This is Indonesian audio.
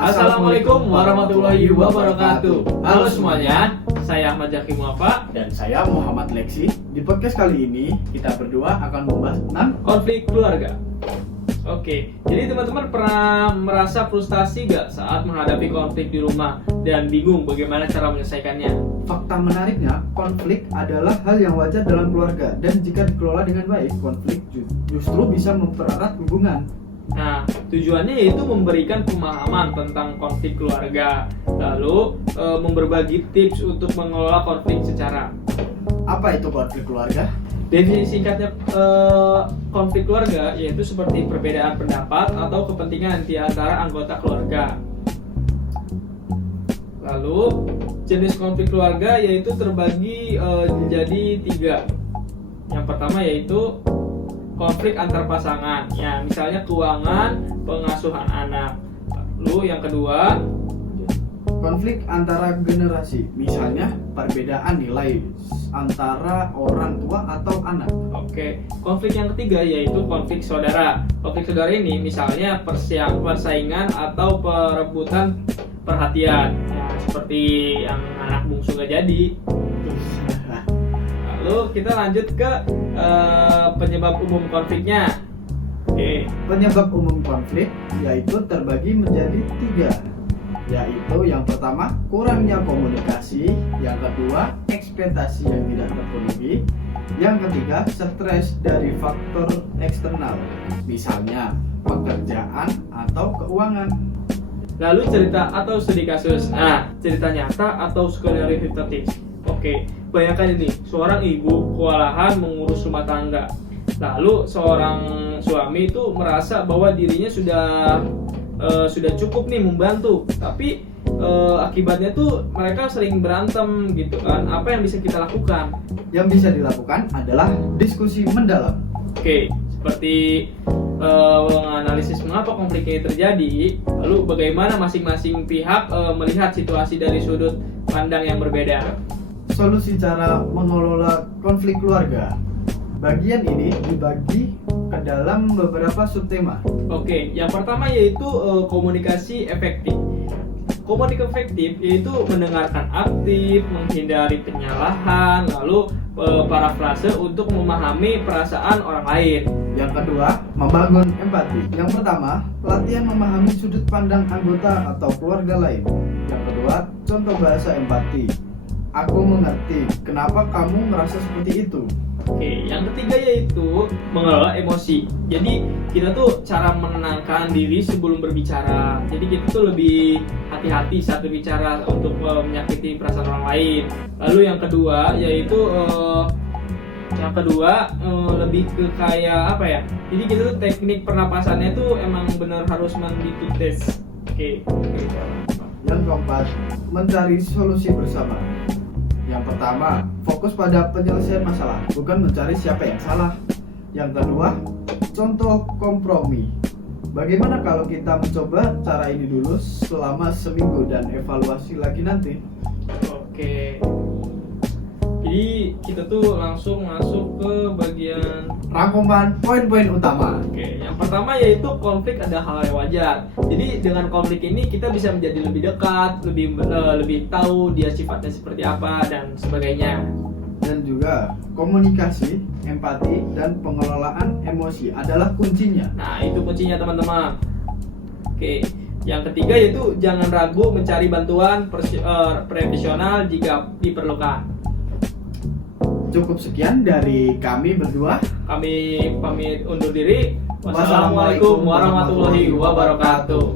Assalamualaikum warahmatullahi wabarakatuh. Halo semuanya, saya Ahmad Zaki Muafa dan saya Muhammad Leksi. Di podcast kali ini kita berdua akan membahas tentang konflik keluarga. Oke, jadi teman-teman pernah merasa frustasi gak saat menghadapi konflik di rumah dan bingung bagaimana cara menyelesaikannya? fakta menariknya, konflik adalah hal yang wajar dalam keluarga dan jika dikelola dengan baik, konflik justru bisa mempererat hubungan. Nah, tujuannya yaitu memberikan pemahaman tentang konflik keluarga, lalu berbagi tips untuk mengelola konflik secara. Apa itu konflik keluarga? Definisi singkatnya konflik keluarga yaitu seperti perbedaan pendapat atau kepentingan di antara anggota keluarga. Lalu jenis konflik keluarga yaitu terbagi menjadi 3. Yang pertama yaitu konflik antar pasangan, ya misalnya keuangan, pengasuhan anak. Lalu yang kedua, konflik antara generasi, misalnya perbedaan nilai antara orang tua atau anak. Oke, konflik yang ketiga yaitu konflik saudara. Konflik saudara ini misalnya persaingan atau perebutan perhatian, ya, seperti yang anak bungsu gak jadi. Lalu kita lanjut ke penyebab umum konfliknya. Oke. Penyebab umum konflik yaitu terbagi menjadi 3, yaitu yang pertama kurangnya komunikasi, yang kedua ekspektasi yang tidak terpenuhi, yang ketiga stres dari faktor eksternal, misalnya pekerjaan atau keuangan. Lalu cerita atau studi kasus. Nah, cerita nyata atau skenario hipotetis. Oke, bayangkan ini, seorang ibu kewalahan mengurus rumah tangga. Lalu seorang suami itu merasa bahwa dirinya sudah cukup nih membantu, tapi akibatnya tuh mereka sering berantem gitu kan. Apa yang bisa kita lakukan? Yang bisa dilakukan adalah diskusi mendalam. Oke, seperti menganalisis mengapa konflik ini terjadi, lalu bagaimana masing-masing pihak melihat situasi dari sudut pandang yang berbeda. Solusi cara mengelola konflik keluarga. Bagian ini dibagi ke dalam beberapa subtema. Oke, yang pertama yaitu komunikasi efektif. Komunikasi efektif yaitu mendengarkan aktif, menghindari penyalahan, lalu parafrase untuk memahami perasaan orang lain. Yang kedua, membangun empati. Yang pertama, latihan memahami sudut pandang anggota atau keluarga lain. Yang kedua, contoh bahasa empati. Aku mengerti kenapa kamu merasa seperti itu. Oke, yang ketiga yaitu mengelola emosi. Jadi kita tuh cara menenangkan diri sebelum berbicara. Jadi kita tuh lebih hati-hati saat berbicara untuk menyakiti perasaan orang lain. Lalu yang kedua yaitu lebih ke kayak apa ya? Jadi kita tuh teknik pernapasannya tuh emang benar harus mendiktes. Oke. Yang keempat, mencari solusi bersama. Yang pertama, fokus pada penyelesaian masalah, bukan mencari siapa yang salah. Yang kedua, contoh kompromi. Bagaimana kalau kita mencoba cara ini dulu selama seminggu dan evaluasi lagi nanti? Oke. Jadi kita tuh langsung masuk ke bagian rangkuman poin-poin utama. Oke, yang pertama yaitu konflik ada hal yang wajar. Jadi dengan konflik ini kita bisa menjadi lebih dekat, lebih tahu dia sifatnya seperti apa dan sebagainya. Dan juga komunikasi, empati, dan pengelolaan emosi adalah kuncinya. Nah, itu kuncinya teman-teman. Oke, yang ketiga yaitu jangan ragu mencari bantuan profesional jika diperlukan. Cukup sekian dari kami berdua. Kami pamit undur diri. Wassalamualaikum warahmatullahi wabarakatuh.